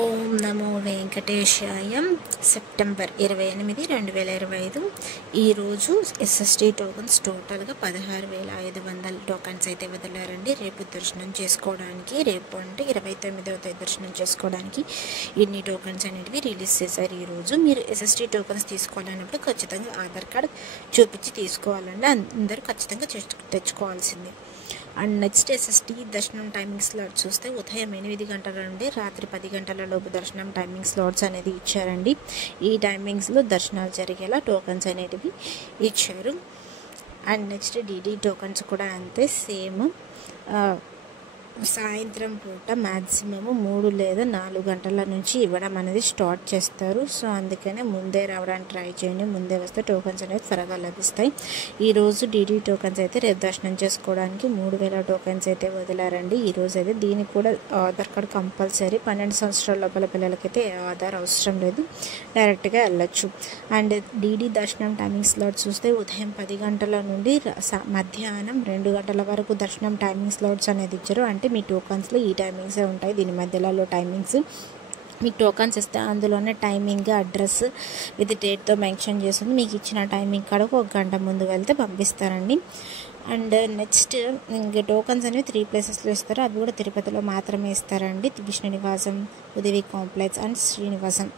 ఓం నమో వెంకటేశాయ. September 28, 2025 ఈరోజు SST tokens టోటల్గా 16,500 tokens అయితే వదిలారండి. రేపు దర్శనం చేసుకోవడానికి, రేపు అంటే 29వ తేదీ దర్శనం చేసుకోవడానికి ఇన్ని టోకన్స్ అనేటివి రిలీజ్ చేశారు. ఈరోజు మీరు ఎస్ఎస్టీ టోకన్స్ తీసుకోవాలన్నప్పుడు ఖచ్చితంగా ఆధార్ కార్డ్ చూపించి తీసుకోవాలండి. అందరూ ఖచ్చితంగా తెచ్చుకోవాల్సిందే. అండ్ నెక్స్ట్ ఎస్ఎస్టీ దర్శనం టైమింగ్ స్లాట్స్ చూస్తే ఉదయం 8 గంటల నుండి రాత్రి 10 గంటల లోపు దర్శనం టైమింగ్ స్లాట్స్ అనేది ఇచ్చారండి. ఈ టైమింగ్స్లో దర్శనాలు జరిగేలా టోకన్స్ అనేటివి ఇచ్చారు. అండ్ నెక్స్ట్ డీడీ టోకన్స్ కూడా అంతే సేమ్. సాయంత్రం పూట మ్యాక్సిమము 3 లేదా 4 గంటల నుంచి ఇవ్వడం అనేది స్టార్ట్ చేస్తారు. సో అందుకనే ముందే రావడానికి ట్రై చేయండి. ముందే వస్తే టోకన్స్ అనేది త్వరగా లభిస్తాయి. ఈరోజు డీడీ టోకన్స్ అయితే రేపు దర్శనం చేసుకోవడానికి 3,000 టోకన్స్ అయితే వదిలారండి. ఈరోజు అయితే దీనికి కూడా ఆధార్ కార్డ్ కంపల్సరీ. 12 సంవత్సరాల లోపల పిల్లలకైతే ఆధార్ అవసరం లేదు, డైరెక్ట్గా వెళ్ళొచ్చు. అండ్ డీడీ దర్శనం టైమింగ్ స్లాట్స్ చూస్తే ఉదయం 10 గంటల నుండి మధ్యాహ్నం 2 గంటల వరకు దర్శనం టైమింగ్ స్లాట్స్ అనేది ఇచ్చారు. అంటే మీ టోకన్స్లో ఈ టైమింగ్సే ఉంటాయి. దీని మధ్యలో టైమింగ్స్ మీకు టోకన్స్ ఇస్తే అందులోనే టైమింగ్, అడ్రస్ విత్ డేట్తో మెన్షన్ చేస్తుంది. మీకు ఇచ్చిన టైమింగ్ కాడకు 1 గంట ముందు వెళ్తే పంపిస్తారండి. అండ్ నెక్స్ట్ ఇంకా టోకన్స్ అనేవి 3 ప్లేసెస్లో ఇస్తారు. అవి కూడా తిరుపతిలో మాత్రమే ఇస్తారండి. విష్ణు నివాసం, ఉదయవి కాంప్లెక్స్ అండ్ శ్రీనివాసం.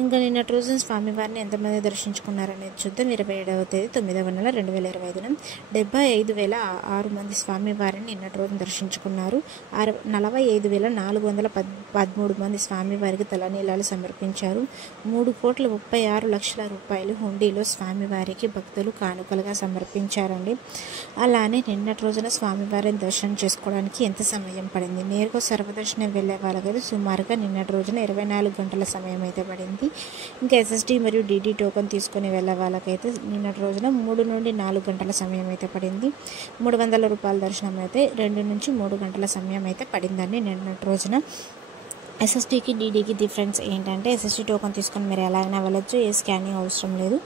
ఇంకా నిన్నటి రోజున స్వామివారిని ఎంతమంది దర్శించుకున్నారనేది చూద్దాం. 27వ తేదీ 9వ నెల 2025 75,006 మంది స్వామివారిని నిన్నటి రోజున దర్శించుకున్నారు. 45,413 మంది స్వామివారికి తలనీలాలు సమర్పించారు. 3,36,00,000 రూపాయలు హుండీలో స్వామివారికి భక్తులు కానుకలుగా సమర్పించారండి. అలానే నిన్నటి రోజున స్వామివారిని దర్శనం చేసుకోవడానికి ఎంత సమయం పడింది? నేరుగా సర్వదర్శనం వెళ్ళే వాళ్ళకైతే సుమారుగా నిన్నటి రోజున 24 గంటల సమయం అయితే పడింది. ఇంకా ఎస్ఎస్టీ మరియు డీడీ టోకన్ తీసుకుని వెళ్ళే వాళ్ళకైతే నిన్నటి రోజున 3 నుండి 4 గంటల సమయం అయితే పడింది. 300 రూపాయల దర్శనం అయితే 2 నుంచి 3 గంటల సమయం అయితే పడిందండి నిన్నటి రోజున. ఎస్ఎస్టీకి డీడీకి డిఫరెన్స్ ఏంటంటే ఎస్ఎస్టీ టోకన్ తీసుకొని మీరు ఎలాగైనా వెళ్ళొచ్చు, ఏ స్కానింగ్ అవసరం లేదు.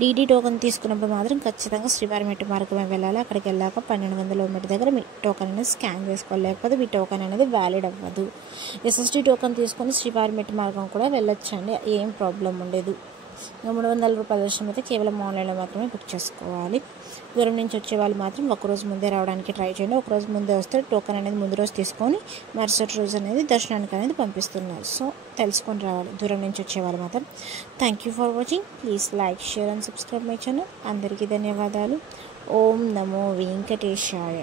డీడీ టోకన్ తీసుకున్నప్పుడు మాత్రం ఖచ్చితంగా శ్రీవారి మెట్టు మార్గమే వెళ్ళాలి. అక్కడికి వెళ్ళాక 1200 మెట్టు దగ్గర మీ టోకన్ అనేది స్కాన్ చేసుకోవాలి, లేకపోతే మీ టోకన్ అనేది వ్యాలిడ్ అవ్వదు. ఎస్ఎస్టీ టోకన్ తీసుకొని శ్రీవారి మెట్టు మార్గం కూడా వెళ్ళొచ్చండి, ఏం ప్రాబ్లం ఉండదు. 300 రూపాయల దర్శనం అయితే కేవలం ఆన్లైన్లో మాత్రమే బుక్ చేసుకోవాలి. దూరం నుంచి వచ్చే వాళ్ళు మాత్రం ఒకరోజు ముందే రావడానికి ట్రై చేయండి. ఒకరోజు ముందే వస్తే టోకన్ అనేది ముందు రోజు తీసుకొని మరుసటి రోజు అనేది దర్శనానికి అనేది పంపిస్తున్నారు. సో తెలుసుకొని రావాలి దూరం నుంచి వచ్చేవాళ్ళు మాత్రం. Thank you for watching. Please like, share and subscribe my channel. అందరికీ ధన్యవాదాలు. ఓం నమో వెంకటేశాయ.